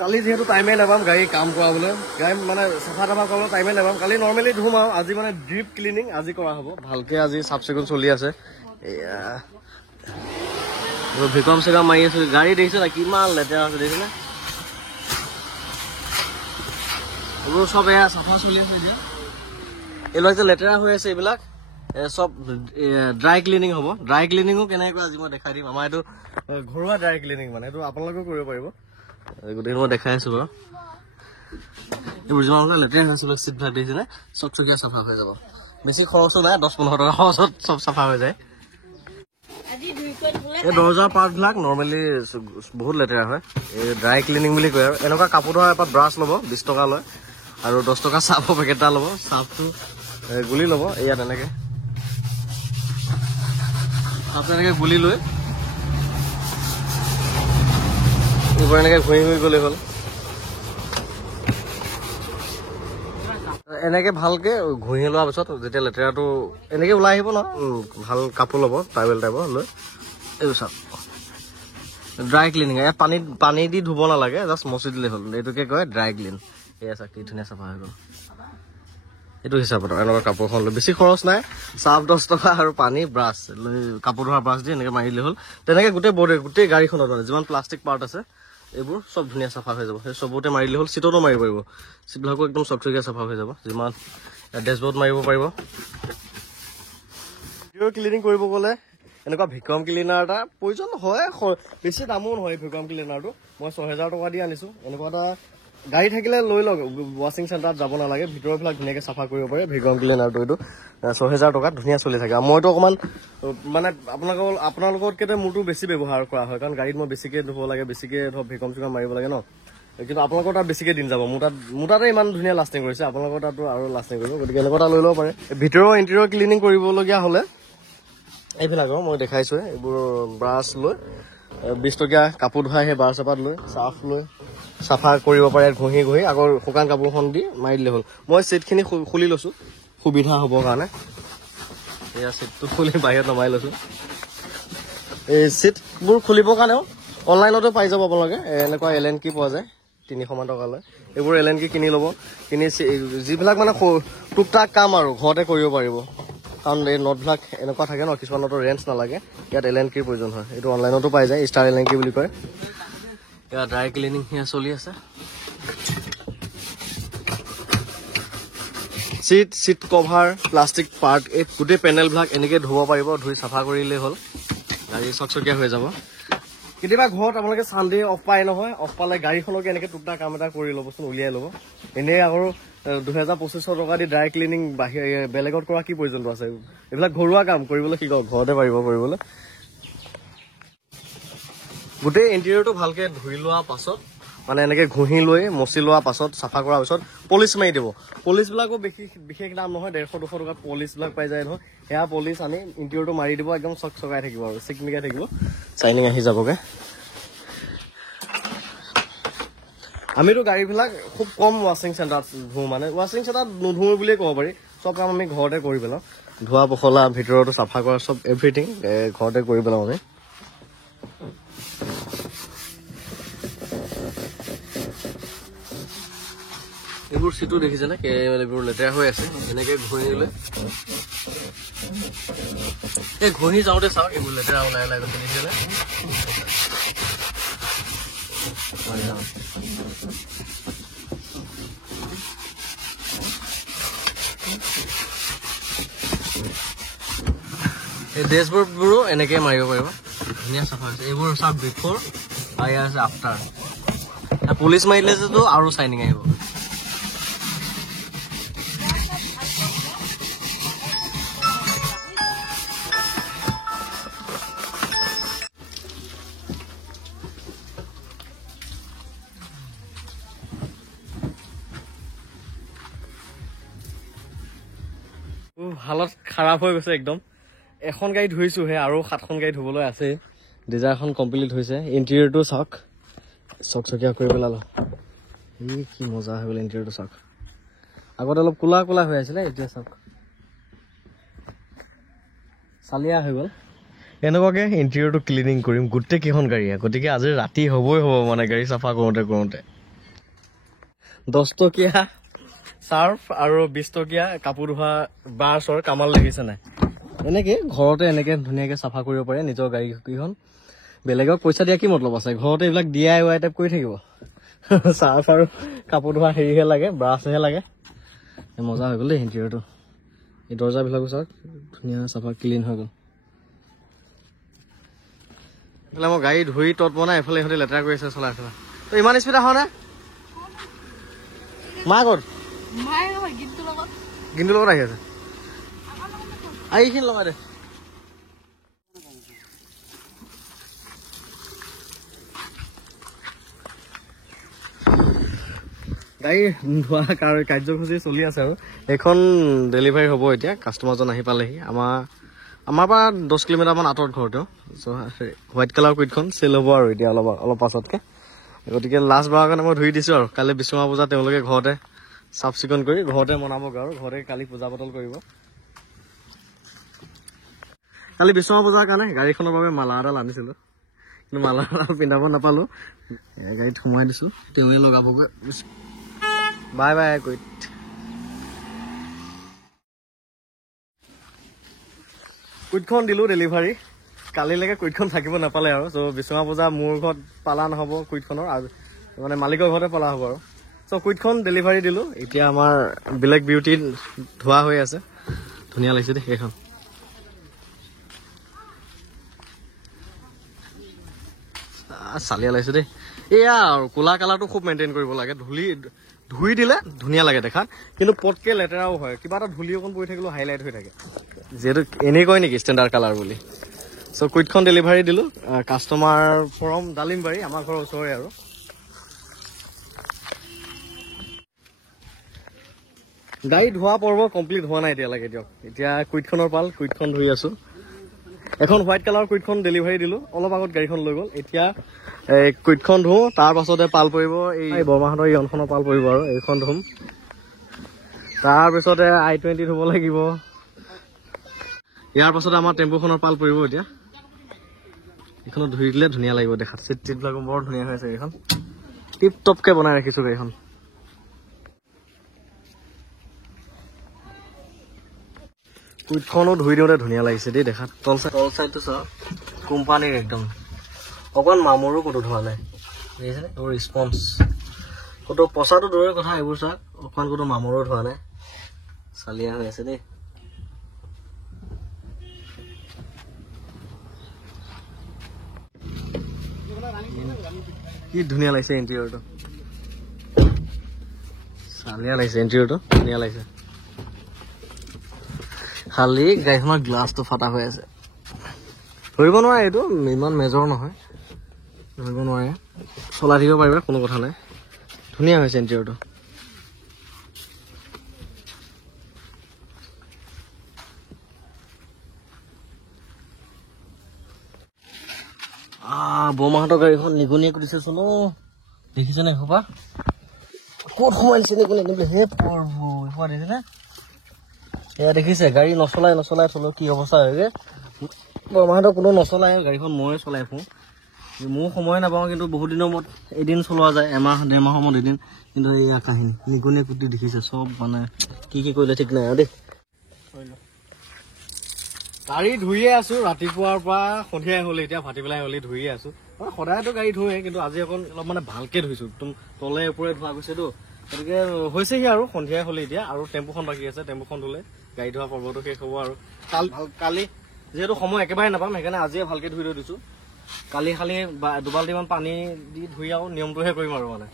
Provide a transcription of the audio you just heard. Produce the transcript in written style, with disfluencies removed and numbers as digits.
কালি যেহেতু টাইমে নাপাম গাড়ী কাম কৰাবলৈ গাড়ী মানে চাফা টাফা কৰাবলৈ টাইমে নাপাম কালি নৰ্মেলি ধুম আৰু আজি মানে ড্ৰিপ ক্লিনিং আজি কৰা হ'ব ভালকে আজি চাফ চিকুণ চলি আছে এয়া ভিকম চেকম মাৰি আছো গাড়ী দেখিছো না কিমান লেতেৰা আছে দেখিছেনে এইবোৰ চব এয়া চাফা চলি আছে এতিয়া এইবিলাক যে লেতেৰা হৈ আছে এইবিলাক সব ড্ৰাই ক্লিনিং হ'ব ড্ৰাই ক্লিনিঙো কেনেকৈ আজি মই দেখাই দিম আমাৰ এইটো ঘৰুৱা ড্ৰাই ক্লিনিং মানে এইটো আপোনালোকেও কৰিব পাৰিব গোটেই মই দেখাই আছো বাৰু এইবোৰ যিমান লেতেৰা হৈ আছে চিটবিলাক দেখিছেনে চব চকীয়া চাফা হৈ যাব বেছি খৰচো নাই 10-15 টকা খৰচত চব চাফা হৈ যায় এই দৰ্জাৰ পাৰ্টবিলাক নৰ্মেলি বহুত লেতেৰা হয় এই ড্ৰাই ক্লিনিং বুলি কয় আৰু এনেকুৱা কাপোৰ ধৰা এপাত ব্ৰাছ ল'ব 20 টকা লয় আৰু 10 টকা চাৰ্ফৰ পেকেট এটা ল'ব চাৰ্ফটো গুলি ল'ব ইয়াত এনেকে আপোনালোকে গুলি লৈ এইবোৰ এনেকে ঘূৰি ঘূৰি গ'লে হ'ল এনেকে ভালকে ঘূৰি লোৱাৰ পিছত যেতিয়া লেতেৰাটো এনেকে ওলাই আহিব ন ভাল কাপোৰ ল'ব টাৱেল টাইপৰ লৈ এইবোৰ চাওক ড্ৰাই ক্লিনিং ইয়াত পানী দি ধুব নালাগে জাষ্ট মচি দিলে হ'ল এইটোকে কয় ড্ৰাই ক্লিন এয়া চাওক কি ধুনীয়া চাফা হৈ গ'ল এইটো হিচাপত এনেকুৱা কাপোৰখন লৈ বেছি খৰচ নাই চাৰ্ফ 10 টকা আৰু পানী ব্ৰাছ লৈ কাপোৰ ধোৱা ব্ৰাছ দি এনেকে মাৰি দিলে হ'ল তেনেকে গোটেই গাড়ীখনত যিমান প্লাষ্টিক পাৰ্ট আছে এইবোৰ চব ধুনীয়া চাফা হৈ যাব সেই চবতে মাৰিলে হ'ল চিটতো মাৰিব পাৰিব চিটবিলাকো একদম চকচকীয়া চাফা হৈ যাব যিমান ডেছবৰ্ড মাৰিব পাৰিব ভিডিঅ' ক্লিনিং কৰিব গ'লে এনেকুৱা ভিকম ক্লিনাৰ এটা প্ৰয়োজন হয় বেছি দামো নহয় ভিকম ক্লিনাৰটো মই 6000 টকা দি আনিছোঁ এনেকুৱা এটা গাড়ী থাকিলে লৈ লওক ৱাশ্বিং চেণ্টাৰত যাব নালাগে ভিতৰবিলাক ধুনীয়াকৈ চাফা কৰিব পাৰে ভিকম ক্লিনাৰটো এইটো 6000 টকাত ধুনীয়া চলি থাকে আৰু মইতো অকণমান মানে আপোনালোকতকৈ মোৰতো বেছি ব্যৱহাৰ কৰা হয় কাৰণ গাড়ীত মই বেছিকৈ ধুব লাগে বেছিকৈ ধৰক ভিকম চিকম মাৰিব লাগে ন কিন্তু আপোনালোকৰ তাত বেছিকৈ দিন যাব মোৰ তাতে ইমান ধুনীয়া লাষ্টিং কৰিছে আপোনালোকৰ তাতো আৰু লাষ্টিং কৰিব গতিকে এনেকুৱা এটা লৈ ল'ব পাৰে ভিতৰৰ ইণ্টেৰিয়ৰ ক্লিনিং কৰিবলগীয়া হ'লে এইবিলাকৰ মই দেখাইছোঁ এইবোৰ ব্ৰাছ লৈ 20 টকীয়া কাপোৰ ধোৱা সেই ব্ৰাছ এপাত লৈ চাৰ্ফ লৈ চাফা কৰিব পাৰে ঘঁহি আকৌ শুকান কাপোৰখন দি মাৰি দিলে হ'ল মই চিটখিনি খুলি লৈছোঁ সুবিধা হ'বৰ কাৰণে এয়া চিটটো খুলি বাহিৰত নমাই লৈছোঁ এই চিটবোৰ খুলিবৰ কাৰণেও অনলাইনতো পাই যাব আপোনালোকে এনেকুৱা LN কি পোৱা যায় 300 মান টকা লয় এইবোৰ LN কি কিনি ল'ব কিনি যিবিলাক মানে টুকটাক কাম আৰু ঘৰতে কৰিব পাৰিব কাৰণ এই নটবিলাক এনেকুৱা থাকে ন কিছুমান নটৰ ৰেঞ্জ নালাগে ইয়াত LN কিৰ প্ৰয়োজন হয় এইটো অনলাইনতো পাই যায় ষ্টাৰ LN কি বুলি কয় ইয়াত ড্ৰাই ক্লিনিং here চলি আছে চিট কভাৰ প্লাষ্টিক পাৰ্ট এই গোটেই পেনেলবিলাক এনেকৈ ধুব পাৰিব ধুই চাফা কৰিলেই হ'ল গাড়ী চকচকীয়া হৈ যাব কেতিয়াবা ঘৰত আপোনালোকে চানডে অফ পায় নহয় অফ পালে গাড়ীখনকে এনেকৈ টুকটা কাম এটা কৰি ল'বচোন উলিয়াই ল'ব এনেই আকৌ 2200 টকা দি ড্ৰাই ক্লিনিং বেলেগত কৰা কি প্ৰয়োজনটো আছে এইবিলাক ঘৰুৱা কাম কৰিবলৈ শিকক ঘৰতে পাৰিব কৰিবলৈ গোটেই ইণ্টেৰিয়ৰটো ভালকে ধুই লোৱাৰ পাছত মানে এনেকে ঘঁহি লৈ মচি লোৱাৰ পাছত চাফা কৰাৰ পিছত পলিচ মাৰি দিব পলিচবিলাকো বিশেষ দাম নহয় 150-200 টকাত পলিচবিলাক পাই যায় নহয় সেয়া পলিচ আনি ইণ্টেৰিয়ৰটো মাৰি দিব একদম চকচকাই থাকিব আৰু চিকমিকাই থাকিব চাইনিং আহি যাবগৈ আমিতো গাড়ীবিলাক খুব কম ৱাশ্বিং চেণ্টাৰত ধুওঁ মানে ৱাশ্বিং চেণ্টাৰত নুধুওঁ বুলিয়ে ক'ব পাৰি চব কাম আমি ঘৰতে কৰি পেলাওঁ ধোৱা পখলা ভিতৰতো চাফা কৰা চব এভৰিথিং ঘৰতে কৰি পেলাওঁ আমি এইবোৰ চিটো দেখিছেনে এইবোৰ লেতেৰা হৈ আছে এনেকৈ ঘঁহি লৈ এই ঘঁহি যাওঁতে চাওক এইবোৰ লেতেৰা ওলাই গৈছে দেখিছেনে এই ডেছবৰ্ডবোৰো এনেকৈ মাৰিব পাৰিব ধুনীয়া চাফা হৈছে এইবোৰ চাওক বিফৰ আৰু ইয়াৰ আছে আফটাৰ পুলিচ মাৰিলে যেতো আৰু চাইনিং আহিব হালত খাৰাপ হৈ গৈছে একদম এখন গাড়ী ধুইছোহে আৰু 7খন গাড়ী ধুবলৈ আছে ডিজাৰখন কমপ্লিট হৈছে ইণ্টেৰিয়ৰটো চাওক চকচকীয়া কৰি পেলালো কি মজা হৈ গ'ল ইণ্টেৰিয়ৰটো চাওক আগতে অলপ কোলা কোলা হৈ আছিলে এতিয়া চাওক চালিয়া হৈ গ'ল এনেকুৱাকৈ ইণ্টেৰিয়ৰটো ক্লিনিং কৰিম গোটেই কেইখন গাড়ীয়ে গতিকে আজি ৰাতি হ'বই হ'ব মানে গাড়ী চাফা কৰোঁতে 10 টকীয়া চাৰ্ফ আৰু 20 টকীয়া কাপোৰ ধোৱা ব্ৰাছৰ কামাল দেখিছে নাই এনেকে ঘৰতে এনেকে ধুনীয়াকে চাফা কৰিব পাৰে নিজৰ গাড়ীখন বেলেগক পইচা দিয়া কি মতলব আছে ঘৰতে এইবিলাক DIY টাইপ কৰি থাকিব চাৰ্ফ আৰু কাপোৰ ধোৱা হেৰিহে লাগে ব্ৰাছহে লাগে মজা হৈ গ'ল দেই ইণ্টেৰিয়ৰটো এই দৰ্জাবিলাকো চাওক ধুনীয়া চাফা ক্লিন হৈ গ'ল এইফালে মই গাড়ী ধুই তত বনাই এইফালে ইহঁতে লেতেৰা কৰি আছে চলাই চলাই তই ইমান স্পীড আহ নে মা ক'ত গিন্টুৰ লগত আহি আছে এইখিনি লগাই দে গাড়ী ধোৱা কাৰ্যসূচী চলি আছে আৰু এইখন ডেলিভাৰী হ'ব এতিয়া কাষ্টমাৰজন আহি পালেহি আমাৰ পৰা 10 কিলোমিটাৰমান আঁতৰত ঘৰটো হোৱাইট কালাৰ কুইটখন চেল হ'ব আৰু এতিয়া অলপ পাছতকৈ গতিকে লাষ্ট বাৰৰ কাৰণে মই ধুই দিছোঁ আৰু কালি বিশ্বকৰ্মা পূজা তেওঁলোকে ঘৰতে চাফ চিকুণ কৰি ঘৰতে মনাবগৈ আৰু ঘৰতে কালি পূজা পাতল কৰিব কালি বিশ্বকৰ্মা পূজাৰ কাৰণে গাড়ীখনৰ বাবে মালা এডাল আনিছিলোঁ কিন্তু মালা এডাল পিন্ধাব নাপালোঁ গাড়ীত সোমাই দিছোঁ তেওঁৱে লগাবগৈ বাই বাই কুইট কুইটখন দিলোঁ ডেলিভাৰী কালিলৈকে কুইটখন থাকিব নাপালে আৰু চ' বিশ্বকৰ্মা পূজা মোৰ ঘৰত পালা নহ'ব কুইটখনৰ আৰু মানে মালিকৰ ঘৰতে পালা হ'ব আৰু চ' কুইটখন ডেলিভাৰী দিলোঁ এতিয়া আমাৰ ব্লেক বিউটি ধোৱা হৈ আছে ধুনীয়া লাগিছে দেই সেইখন চালিয়া লাগিছে দেই এয়া আৰু ক'লা কালাৰটো খুব মেইনটেইন কৰিব লাগে ধুই দিলে ধুনীয়া লাগে দেখাত কিন্তু পটকে লেতেৰাও হয় কিবা এটা ধূলি অকণ পৰি থাকিলেও হাইলাইট হৈ থাকে যিহেতু এনেই কয় নেকি ষ্টেণ্ডাৰ্ড কালাৰ বুলি চ' কুইটখন ডেলিভাৰী দিলোঁ কাষ্টমাৰ ফ্ৰম ডালিমবাৰী আমাৰ ঘৰৰ ওচৰৰে আৰু গাড়ী ধোৱা পৰ্ব কমপ্লিট হোৱা নাই এতিয়ালৈকে দিয়ক এতিয়া কুইটখনৰ পাল কুইটখন ধুই আছোঁ এখন হোৱাইট কালাৰ কুইটখন ডেলিভাৰী দিলোঁ অলপ আগত গাড়ীখন লৈ গ'ল এতিয়া কুইটখন ধুওঁ তাৰ পাছতে পাল পৰিব এই বৰমাহঁতৰ ইয়নখনৰ পাল পৰিব আৰু এইখন ধুম তাৰপিছতে I-20 ধুব লাগিব ইয়াৰ পাছতে আমাৰ টেম্পুখনৰ পাল পৰিব এতিয়া এইখনত ধুই দিলে ধুনীয়া লাগিব দেখাত চিটবিলাকো বৰ ধুনীয়া হৈ আছে এইখন টিপ টপকৈ বনাই ৰাখিছোঁ গাড়ীখন কুইটখনো ধুই দিওঁতে ধুনীয়া লাগিছে দেই দেখাত তল চাইডটো চোৱা কোম্পানীৰ একদম অকণ মামৰো ক'তো ধোৱা নাই দেখিছেনে এইবোৰ ৰিচপন্স ক'তো পচাটো দূৰৰে কথা এইবোৰ চাওক অকণ ক'তো মামৰো ধোৱা নাই চালিয়া হৈ আছে দেই কি ধুনীয়া লাগিছে ইণ্টেৰিয়ৰটো চালিয়া লাগিছে ইণ্টেৰিয়ৰটো ধুনীয়া লাগিছে খালি গাড়ীখনৰ গ্লাছটো ফাটা হৈ আছে ধৰিব নোৱাৰে এইটো ইমান মেজৰ নহয় ধৰিব নোৱাৰে চলাই থাকিব পাৰিবা কোনো কথা নাই ধুনীয়া হৈছে ইণ্টেৰিয়ৰটো বৰমাহঁতৰ গাড়ীখন নিগনিয়ে কুটিছে চোন দেখিছেনে এসোপা ক'ত সোমাইছে নিগনিয়ে হে প্ৰভু এসোপা দেখিছেনে এয়া দেখিছে গাড়ী নচলাই চলো কি অৱস্থা হয়গে বৰমাহঁতৰ কোনো নচলাই গাড়ীখন ময়ে চলাই ফুৰোঁ মোৰ সময় নাপাওঁ কিন্তু বহুত দিনৰ মূৰত এদিন চলোৱা যায় এমাহ 1.5 মাহৰ মূৰত এদিন কিন্তু এয়া কাহিনী নিগনিয়ে কুটি দেখিছে চব মানে কি কৰিলে ঠিক নাই আৰু দেই গাড়ী ধুইয়ে আছোঁ ৰাতিপুৱাৰ পৰা সন্ধিয়াই হ'ল এতিয়া ভাটিবেলাই হ'লে ধুইয়ে আছোঁ সদায়তো গাড়ী ধুৱে কিন্তু আজি অকণ অলপ মানে ভালকৈ ধুইছোঁ একদম তলে ওপৰে ধোৱা গৈছেতো গতিকে হৈছেহি আৰু সন্ধিয়াই হ'লে এতিয়া আৰু টেম্পুখন বাকী আছে টেম্পুখন ধুলে গাড়ী ধোৱা পৰ্বটো শেষ হ'ব আৰু কালি যিহেতু সময় একেবাৰে নাপাম সেইকাৰণে আজিয়ে ভালকৈ ধুই থৈ দিছোঁ কালি খালি 2 বাল্টিমান পানী দি ধুই আৰু নিয়মটোহে কৰিম আৰু মানে